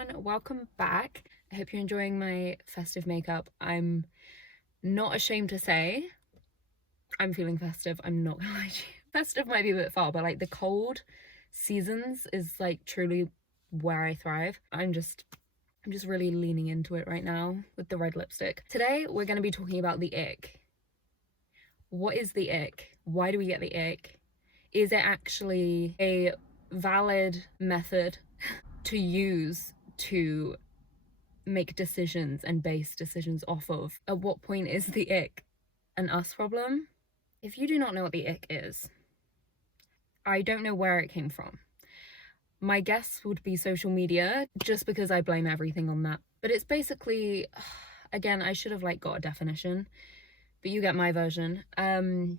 everyone, welcome back. I hope you're enjoying my festive makeup. I'm not ashamed to say I'm feeling festive. I'm not gonna lie to you. Festive might be a bit far, but like the cold seasons is like truly where I thrive. I'm just really leaning into it right now with the red lipstick. Today we're going to be talking about the ick. What is the ick? Why do we get the ick? Is it actually a valid method to use to make decisions and base decisions off of? At what point is the ick an us problem? If you do not know what the ick is, I don't know where it came from. My guess would be social media, just because I blame everything on that. But it's basically, again, I should have like got a definition, but you get my version. The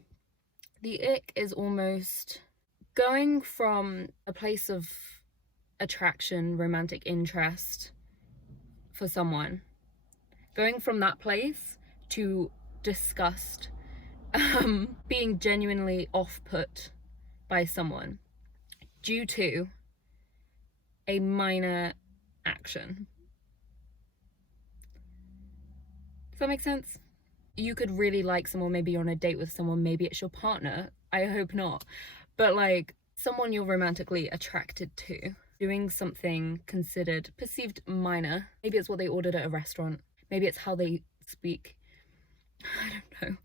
ick is almost going from a place of attraction, romantic interest for someone, going from that place to disgust, being genuinely off-put by someone due to a minor action. Does that make sense? You could really like someone, maybe you're on a date with someone, maybe it's your partner, I hope not, but like someone you're romantically attracted to doing something perceived minor. Maybe it's what they ordered at a restaurant, maybe it's how they speak, I don't know.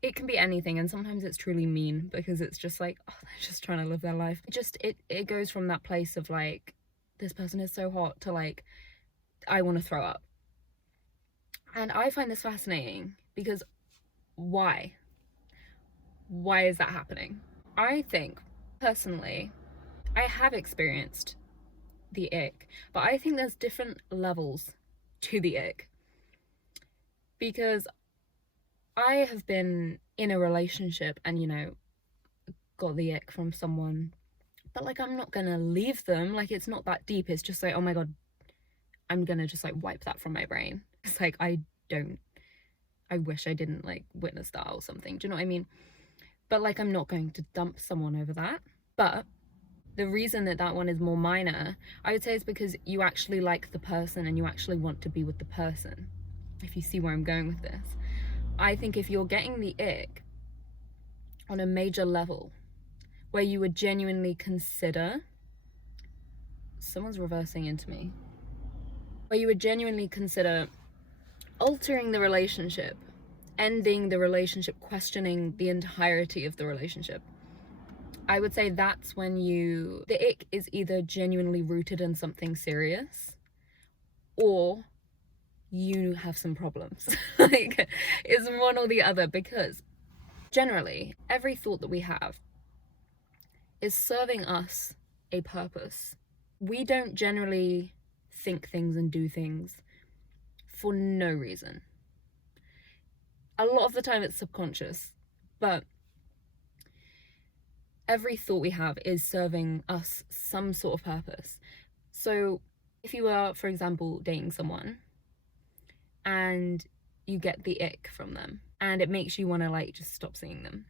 It can be anything, and sometimes it's truly mean because it's just like, oh, they're just trying to live their life. It goes from that place of like, this person is so hot, to like, I want to throw up. And I find this fascinating because why? Why is that happening? I think, personally, I have experienced the ick, but I think there's different levels to the ick. Because I have been in a relationship and, you know, got the ick from someone, but like, I'm not gonna leave them. Like, it's not that deep. It's just like, oh my God, I'm gonna just like wipe that from my brain. It's like, I wish I didn't like witness that or something. Do you know what I mean? But like, I'm not going to dump someone over that. But the reason that one is more minor, I would say, is because you actually like the person and you actually want to be with the person. If you see where I'm going with this. I think if you're getting the ick on a major level, where you would genuinely consider, someone's reversing into me, where you would genuinely consider altering the relationship, ending the relationship, questioning the entirety of the relationship, I would say that's when the ick is either genuinely rooted in something serious, or you have some problems. Like, it's one or the other, because generally every thought that we have is serving us a purpose. We don't generally think things and do things for no reason. A lot of the time it's subconscious, but every thought we have is serving us some sort of purpose. So if you are, for example, dating someone and you get the ick from them and it makes you want to like just stop seeing them,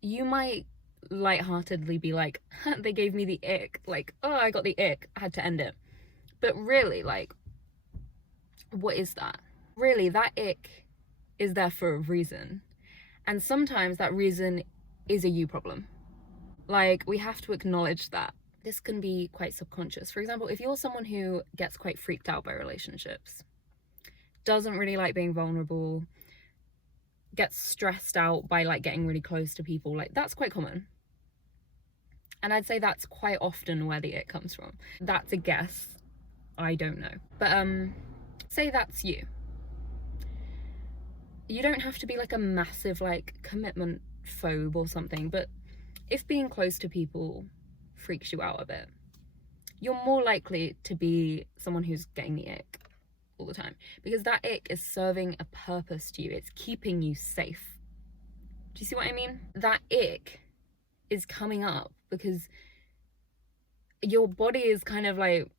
you might lightheartedly be like, they gave me the ick, like, oh, I got the ick, I had to end it. But really, like, what is that? Really, that ick is there for a reason. And sometimes that reason is a you problem. Like, we have to acknowledge that. This can be quite subconscious. For example, if you're someone who gets quite freaked out by relationships, doesn't really like being vulnerable, gets stressed out by like getting really close to people, like, that's quite common. And I'd say that's quite often where the ick comes from. That's a guess. I don't know. But say that's you. You don't have to be like a massive like commitment phobe or something, but if being close to people freaks you out a bit, you're more likely to be someone who's getting the ick all the time, because that ick is serving a purpose to you. It's keeping you safe. Do you see what I mean? That ick is coming up because your body is kind of like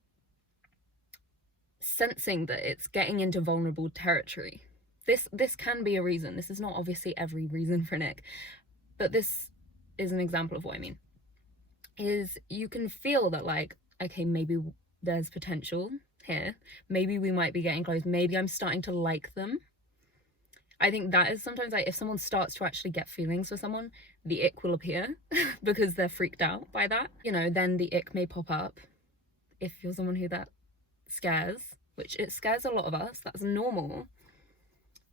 sensing that it's getting into vulnerable territory. This can be a reason. This is not obviously every reason for an ick, but this is an example of what I mean. Is you can feel that like, okay, maybe there's potential here. Maybe we might be getting close. Maybe I'm starting to like them. I think that is sometimes like if someone starts to actually get feelings for someone, the ick will appear because they're freaked out by that. You know, then the ick may pop up if you're someone who that scares, which it scares a lot of us. That's normal.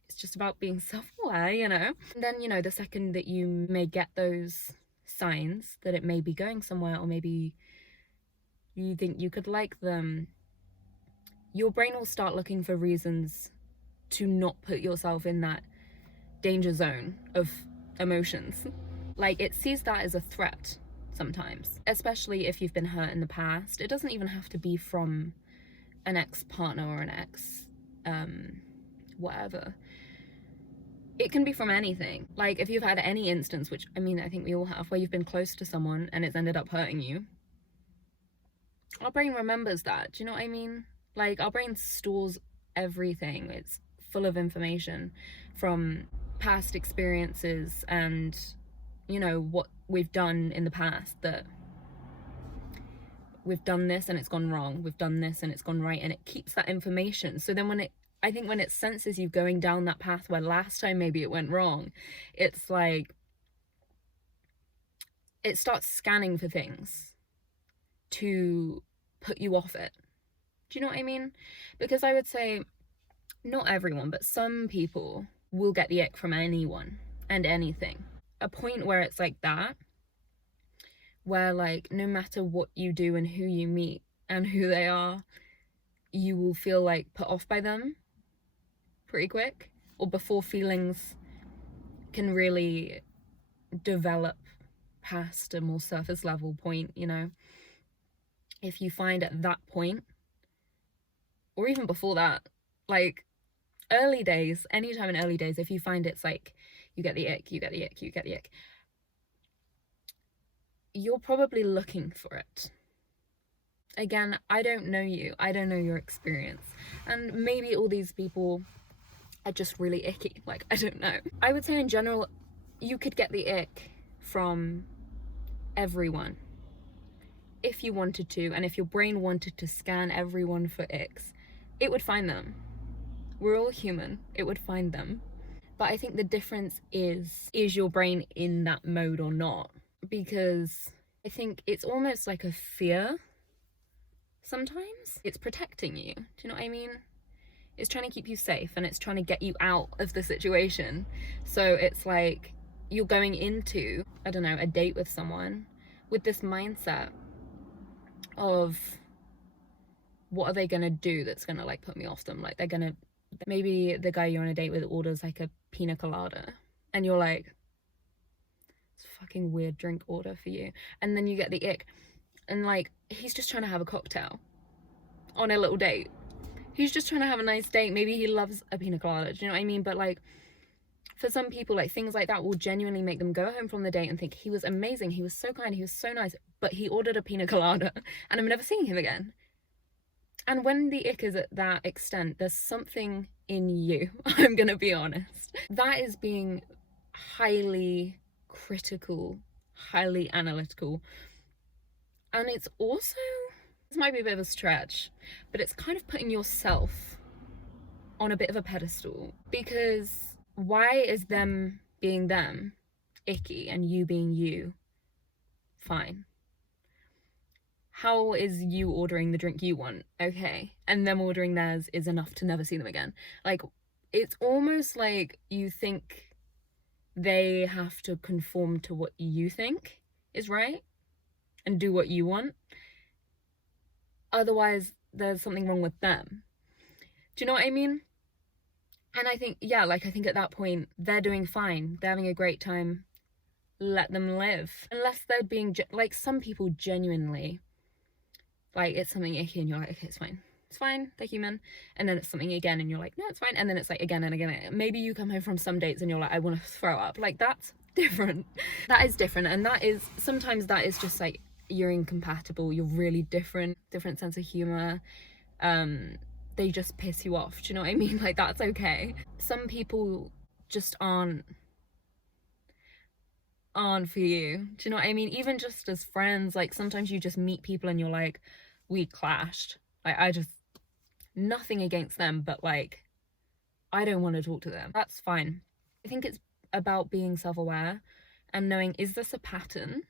It's just about being self-aware, you know. And then, you know, the second that you may get those signs that it may be going somewhere, or maybe you think you could like them, your brain will start looking for reasons to not put yourself in that danger zone of emotions. Like, it sees that as a threat sometimes, especially if you've been hurt in the past. It doesn't even have to be from an ex-partner or an ex whatever. It can be from anything. Like, if you've had any instance, which I mean I think we all have, where you've been close to someone and it's ended up hurting you, our brain remembers that. Do you know what I mean? Like, our brain stores everything. It's full of information from past experiences and, you know, what we've done in the past, that we've done this and it's gone wrong, we've done this and it's gone right, and it keeps that information. So then when it senses you going down that path where last time maybe it went wrong, it's like it starts scanning for things to put you off it. Do you know what I mean? Because I would say not everyone, but some people will get the ick from anyone and anything. A point where it's like that, where like no matter what you do and who you meet and who they are, you will feel like put off by them pretty quick, or before feelings can really develop past a more surface level point, you know. If you find at that point, or even before that, like early days, anytime in early days, if you find it's like you get the ick, you're probably looking for it. Again, I don't know you, I don't know your experience, and maybe all these people are just really icky, like, I don't know. I would say in general, you could get the ick from everyone if you wanted to, and if your brain wanted to scan everyone for icks, it would find them. We're all human, it would find them. But I think the difference is your brain in that mode or not? Because I think it's almost like a fear sometimes. It's protecting you, do you know what I mean? It's trying to keep you safe, and it's trying to get you out of the situation. So it's like you're going into, I don't know, a date with someone with this mindset of, what are they gonna do that's gonna like put me off them? Like, they're gonna, maybe the guy you're on a date with orders like a pina colada, and you're like, it's a fucking weird drink order for you, and then you get the ick, and like, he's just trying to have a cocktail on a little date. He's just trying to have a nice date. Maybe he loves a pina colada, do you know what I mean? But like, for some people, like, things like that will genuinely make them go home from the date and think, he was amazing, he was so kind, he was so nice, but he ordered a pina colada and I'm never seeing him again. And when the ick is at that extent, there's something in you, I'm gonna be honest, that is being highly critical, highly analytical. And it's also, this might be a bit of a stretch, but it's kind of putting yourself on a bit of a pedestal. Because why is them being them icky and you being you fine? How is you ordering the drink you want okay, and them ordering theirs is enough to never see them again? Like, it's almost like you think they have to conform to what you think is right and do what you want, otherwise there's something wrong with them. Do you know what I mean? And I think, yeah, like, I think at that point they're doing fine, they're having a great time, let them live. Unless they're being like, some people genuinely, like, it's something icky and you're like, okay, it's fine, they're human, and then it's something again and you're like, no, it's fine, and then it's like again and again. Maybe you come home from some dates and you're like, I want to throw up. Like, that's different. That is different. And that is, sometimes that is just like, you're incompatible, you're really different sense of humor, they just piss you off, do you know what I mean? Like, that's okay. Some people just aren't for you, do you know what I mean? Even just as friends, like, sometimes you just meet people and you're like, we clashed. I just, nothing against them, but like, I don't want to talk to them. That's fine. I think it's about being self-aware and knowing, is this a pattern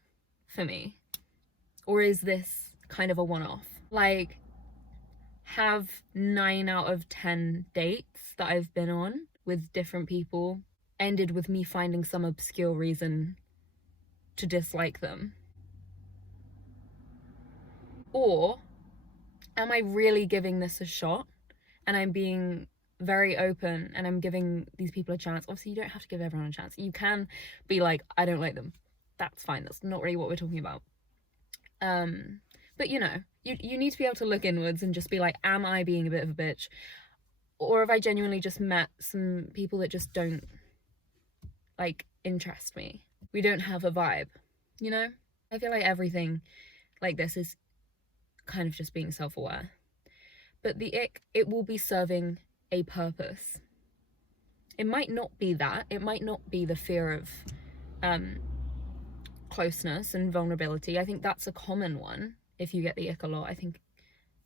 for me? Or is this kind of a one-off? Like, have 9 out of 10 dates that I've been on with different people ended with me finding some obscure reason to dislike them? Or am I really giving this a shot and I'm being very open and I'm giving these people a chance? Obviously, you don't have to give everyone a chance. You can be like, I don't like them. That's fine. That's not really what we're talking about. But you know, you need to be able to look inwards and just be like, am I being a bit of a bitch? Or have I genuinely just met some people that just don't like interest me? We don't have a vibe, you know? I feel like everything like this is kind of just being self-aware. But the ick, it will be serving a purpose. It might not be that. It might not be the fear of closeness and vulnerability. I think that's a common one. If you get the ick a lot, I think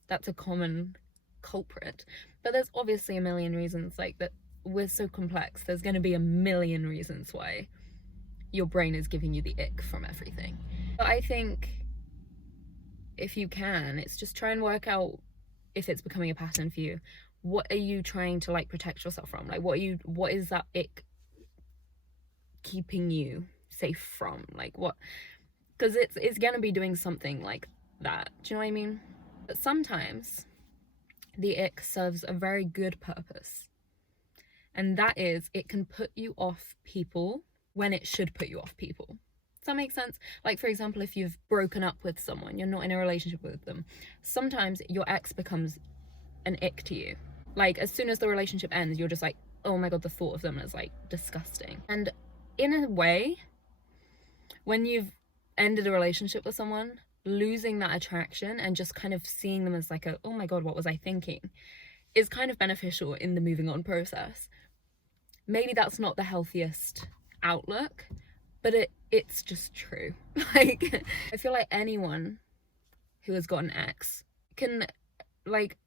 that's a common culprit. But there's obviously a million reasons, like, that we're so complex. There's going to be a million reasons why your brain is giving you the ick from everything. But I think if you can, it's just try and work out if it's becoming a pattern for you. What are you trying to like protect yourself from? Like, what is that ick keeping you safe from? Like, what? Because it's gonna be doing something like that. Do you know what I mean? But sometimes the ick serves a very good purpose, and that is, it can put you off people when it should put you off people. Does that make sense? Like, for example, if you've broken up with someone, you're not in a relationship with them, sometimes your ex becomes an ick to you. Like, as soon as the relationship ends, you're just like, oh my god, the thought of them is like disgusting. And in a way, when you've ended a relationship with someone, losing that attraction and just kind of seeing them as like a, oh my god, what was I thinking, is kind of beneficial in the moving on process. Maybe that's not the healthiest outlook, but it's just true. Like, I feel like anyone who has got an ex can like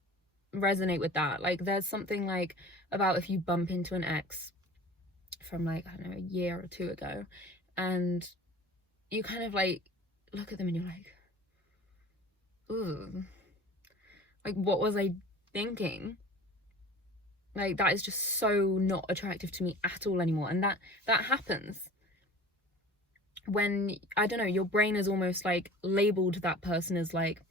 resonate with that. Like, there's something like about if you bump into an ex from like, I don't know, a year or two ago, and you kind of like look at them and you're like, ooh, like, what was I thinking? Like, that is just so not attractive to me at all anymore. And that happens when, I don't know, your brain is almost like labeled that person as like,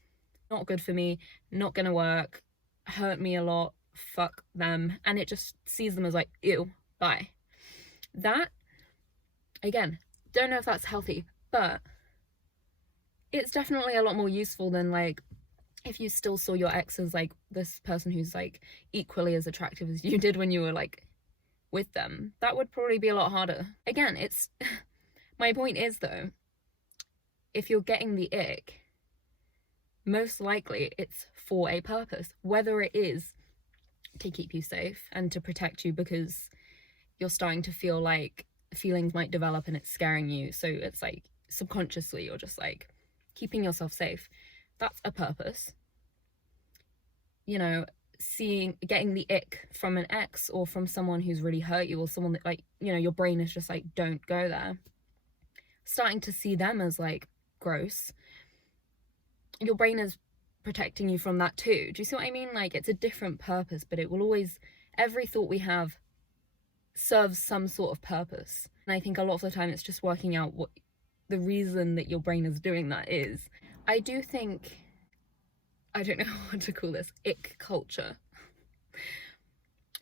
not good for me, not gonna work, hurt me a lot, fuck them, and it just sees them as like, ew, bye. That, again, don't know if that's healthy, but it's definitely a lot more useful than like if you still saw your ex as like this person who's like equally as attractive as you did when you were like with them. That would probably be a lot harder. Again, it's my point is, though, if you're getting the ick, most likely it's for a purpose, whether it is to keep you safe and to protect you because you're starting to feel like feelings might develop and it's scaring you, so it's like subconsciously you're just like keeping yourself safe. That's a purpose. You know, getting the ick from an ex or from someone who's really hurt you, or someone that, like, you know, your brain is just like, don't go there. Starting to see them as like gross, your brain is protecting you from that too. Do you see what I mean? Like, it's a different purpose, but it will always, every thought we have serves some sort of purpose. And I think a lot of the time it's just working out what the reason that your brain is doing that is. I do think, I don't know what to call this, ick culture.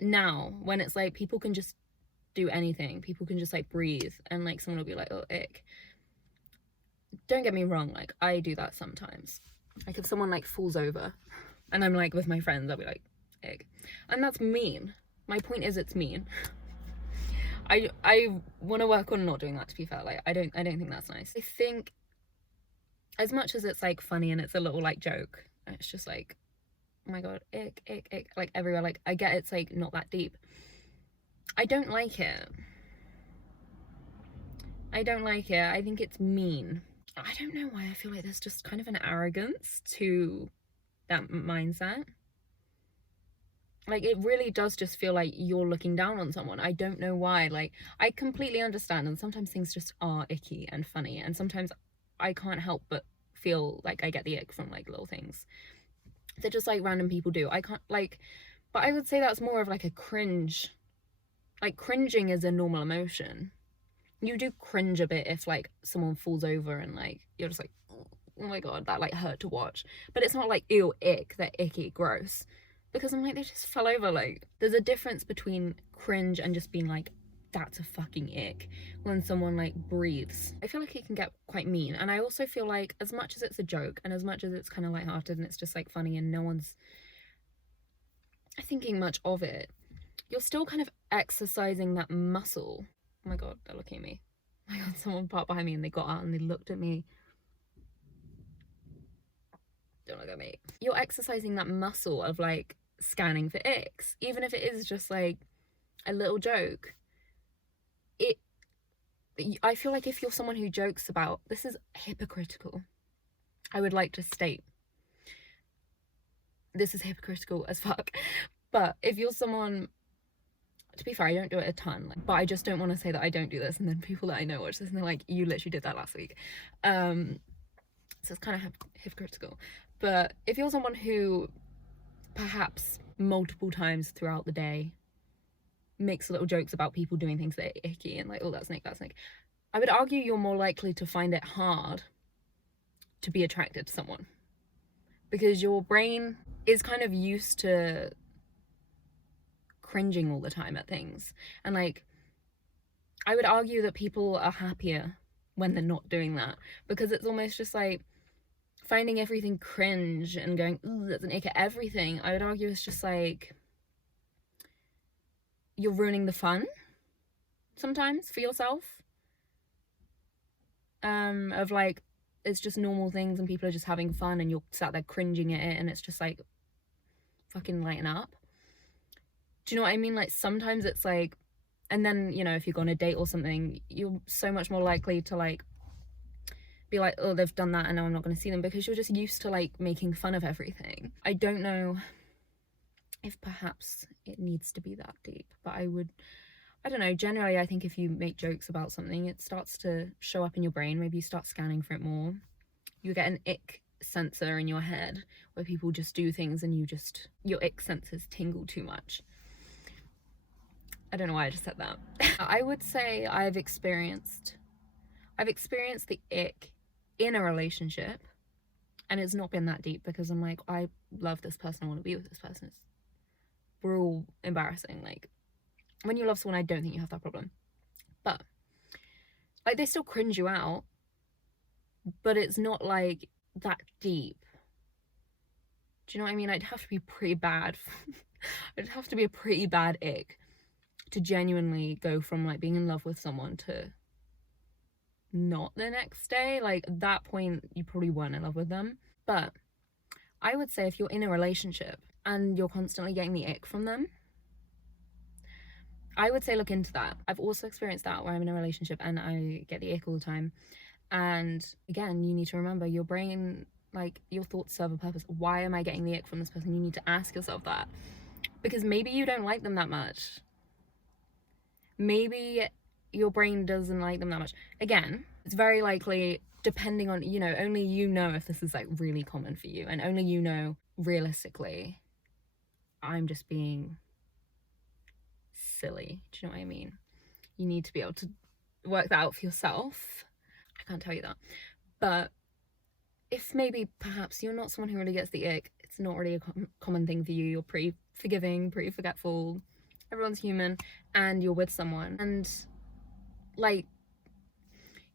Now, when it's like people can just do anything, people can just like breathe, and like someone will be like, oh, ick. Don't get me wrong, like, I do that sometimes. Like, if someone like falls over and I'm like with my friends, I'll be like, ick. And that's mean. My point is, it's mean. I want to work on not doing that, to be fair. Like, I don't think that's nice. I think as much as it's like funny and it's a little like joke, it's just like, oh my god, ick, ick, ick, like everywhere. Like, I get it's like not that deep. I don't like it. I don't like it. I think it's mean. I don't know why I feel like there's just kind of an arrogance to that mindset. Like, it really does just feel like you're looking down on someone. I don't know why. Like, I completely understand, and sometimes things just are icky and funny, and sometimes I can't help but feel like I get the ick from like little things that just like random people do. I can't like, but I would say that's more of like a cringe. Like, cringing is a normal emotion. You do cringe a bit if like someone falls over and like you're just like, oh my god, that like hurt to watch. But it's not like, ew, ick, they're icky, gross. Because I'm like, they just fell over. Like, there's a difference between cringe and just being like, that's a fucking ick, when someone like breathes. I feel like it can get quite mean. And I also feel like, as much as it's a joke and as much as it's kind of lighthearted and it's just like funny and no one's thinking much of it, you're still kind of exercising that muscle. Oh my god, they're looking at me. Oh my god, someone parked behind me and they got out and they looked at me. Don't look at me. You're exercising that muscle of like scanning for icks, even if it is just like a little joke. I feel like if you're someone who jokes about, this is hypocritical, I would like to state this is hypocritical as fuck, but if you're someone, to be fair, I don't do it a ton, but I just don't want to say that I don't do this and then people that I know watch this and they're like, you literally did that last week. So it's kind of hypocritical. But if you're someone who perhaps multiple times throughout the day makes little jokes about people doing things that are icky and like, oh, that's Nick, I would argue you're more likely to find it hard to be attracted to someone, because your brain is kind of used to cringing all the time at things. And like, I would argue that people are happier when they're not doing that, because it's almost just like finding everything cringe and going, ooh, that's an ick at everything. I would argue it's just like you're ruining the fun sometimes for yourself. Of like, it's just normal things and people are just having fun and you're sat there cringing at it and it's just like, fucking lighten up. Do you know what I mean? Like, sometimes it's like, and then, you know, if you go on a date or something, you're so much more likely to like be like, oh, they've done that and now I'm not going to see them, because you're just used to like making fun of everything. I don't know if perhaps it needs to be that deep, but I don't know, generally I think if you make jokes about something, it starts to show up in your brain. Maybe you start scanning for it more. You get an ick sensor in your head where people just do things and your ick sensors tingle too much. I don't know why I just said that. I would say I've experienced the ick in a relationship, and it's not been that deep, because I'm like, I love this person, I want to be with this person. We're all embarrassing. Like, when you love someone, I don't think you have that problem, but like, they still cringe you out, but it's not like that deep. Do you know what I mean? I'd have to be pretty bad. It'd have to be a pretty bad ick to genuinely go from like being in love with someone to not the next day. Like, at that point you probably weren't in love with them. But I would say if you're in a relationship and you're constantly getting the ick from them, I would say look into that. I've also experienced that, where I'm in a relationship and I get the ick all the time. And again, you need to remember, your brain, like, your thoughts serve a purpose. Why am I getting the ick from this person? You need to ask yourself that, because maybe you don't like them that much. Maybe your brain doesn't like them that much. Again, it's very likely, depending on, you know, only you know if this is like really common for you, and only you know realistically. I'm just being silly. Do you know what I mean? You need to be able to work that out for yourself. I can't tell you that. But if maybe perhaps you're not someone who really gets the ick, it's not really a common thing for you, you're pretty forgiving, pretty forgetful, everyone's human, and you're with someone and like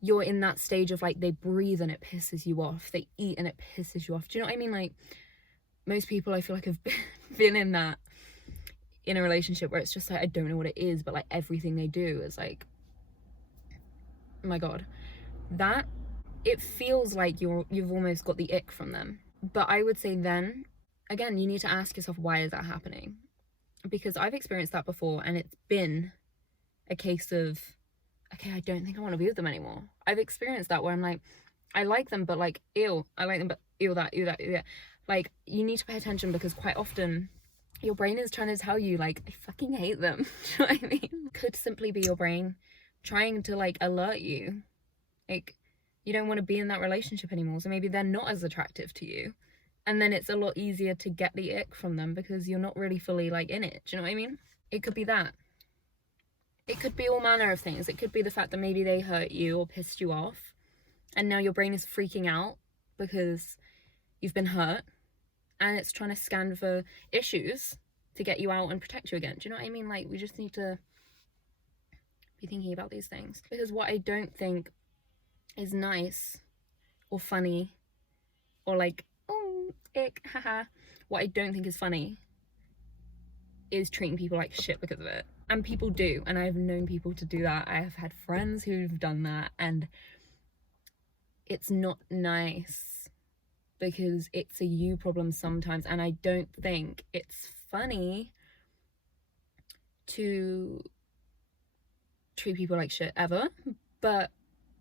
you're in that stage of like, they breathe and it pisses you off, they eat and it pisses you off. Do you know what I mean? Like, most people I feel like have been in a relationship where it's just like, I don't know what it is, but like everything they do is like, oh my god, that it feels like you've almost got the ick from them. But I would say then again, you need to ask yourself, why is that happening? Because I've experienced that before, and it's been a case of, okay, I don't think I want to be with them anymore. I've experienced that where I'm like, I like them, but like, ew, I like them, but ew that. Like, you need to pay attention, because quite often your brain is trying to tell you, like, I fucking hate them. Do you know what I mean? Could simply be your brain trying to, like, alert you. Like, you don't want to be in that relationship anymore, so maybe they're not as attractive to you. And then it's a lot easier to get the ick from them because you're not really fully, like, in it. Do you know what I mean? It could be that. It could be all manner of things. It could be the fact that maybe they hurt you or pissed you off, and now your brain is freaking out because you've been hurt, and it's trying to scan for issues to get you out and protect you again. Do you know what I mean? Like, we just need to be thinking about these things. Because what I don't think is nice or funny or like, oh, ick, haha. What I don't think is funny is treating people like shit because of it. And people do, and I've known people to do that. I have had friends who've done that, and it's not nice because it's a you problem sometimes. And I don't think it's funny to treat people like shit ever, but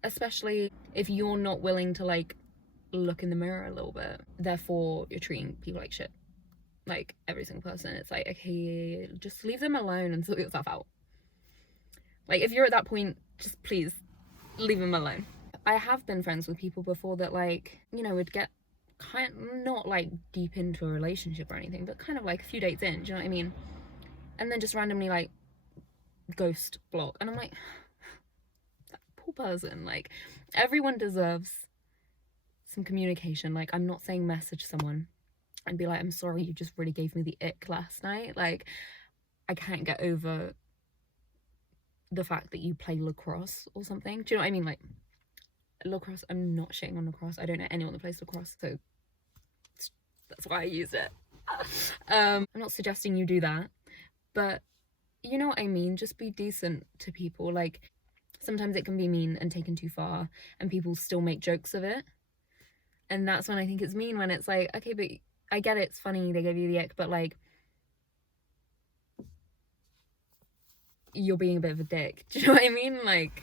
especially if you're not willing to, like, look in the mirror a little bit, therefore you're treating people like shit. Like, every single person, it's like, okay, just leave them alone and sort yourself out. Like, if you're at that point, just please leave them alone. I have been friends with people before that, like, you know, would get kind of, not like deep into a relationship or anything, but kind of like a few dates in, do you know what I mean? And then just randomly, like, ghost block. And I'm like, that poor person. Like, everyone deserves some communication. Like, I'm not saying message someone and be like, I'm sorry, you just really gave me the ick last night. Like, I can't get over the fact that you play lacrosse or something. Do you know what I mean? Like, lacrosse, I'm not shitting on lacrosse. I don't know anyone that plays lacrosse, so that's why I use it. I'm not suggesting you do that, but you know what I mean? Just be decent to people. Like, sometimes it can be mean and taken too far, and people still make jokes of it. And that's when I think it's mean, when it's like, okay, but I get it, it's funny, they gave you the ick, but like, you're being a bit of a dick. Do you know what I mean? Like,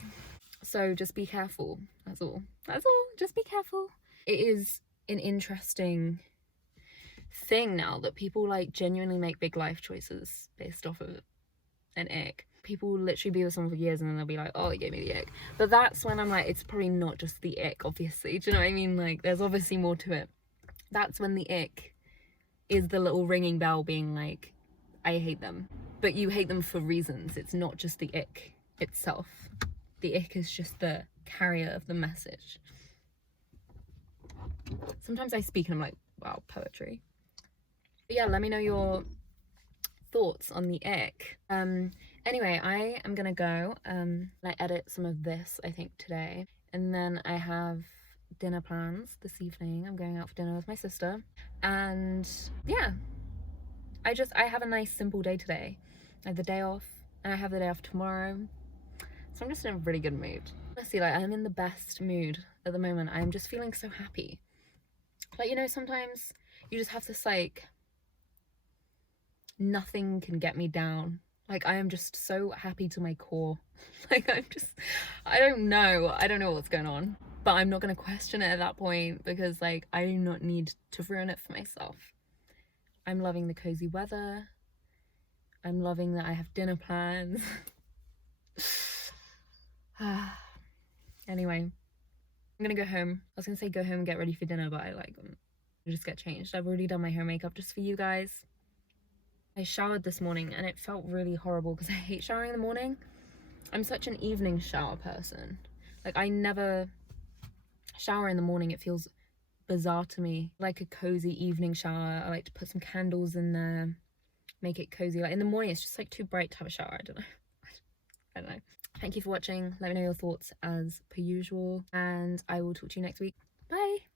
so just be careful. That's all. That's all. Just be careful. It is an interesting thing now that people, like, genuinely make big life choices based off of an ick. People will literally be with someone for years and then they'll be like, oh, you gave me the ick. But that's when I'm like, it's probably not just the ick, obviously. Do you know what I mean? Like, there's obviously more to it. That's when the ick is the little ringing bell being like, I hate them. But you hate them for reasons. It's not just the ick itself. The ick is just the carrier of the message. Sometimes I speak and I'm like, wow, poetry. But yeah, let me know your thoughts on the ick. Anyway, I am gonna go. I edit some of this, I think, today. And then I have dinner plans this evening. I'm going out for dinner with my sister. And yeah, I have a nice simple day today. I have the day off, and I have the day off tomorrow. So I'm just in a really good mood. Honestly, like, I'm in the best mood at the moment. I'm just feeling so happy. Like, you know, sometimes you just have this, like, nothing can get me down. Like, I am just so happy to my core. Like, I don't know what's going on. But I'm not going to question it at that point, because, like, I do not need to ruin it for myself. I'm loving the cozy weather. I'm loving that I have dinner plans. Anyway, I'm gonna go home. I was gonna say go home and get ready for dinner, but I just get changed. I've already done my hair and makeup just for you guys. I showered this morning and it felt really horrible because I hate showering in the morning. I'm such an evening shower person. Like, I never shower in the morning. It feels bizarre to me. Like a cozy evening shower. I like to put some candles in there, make it cozy. Like, in the morning it's just like too bright to have a shower. I don't know. Thank you for watching. Let me know your thoughts as per usual, and I will talk to you next week. Bye.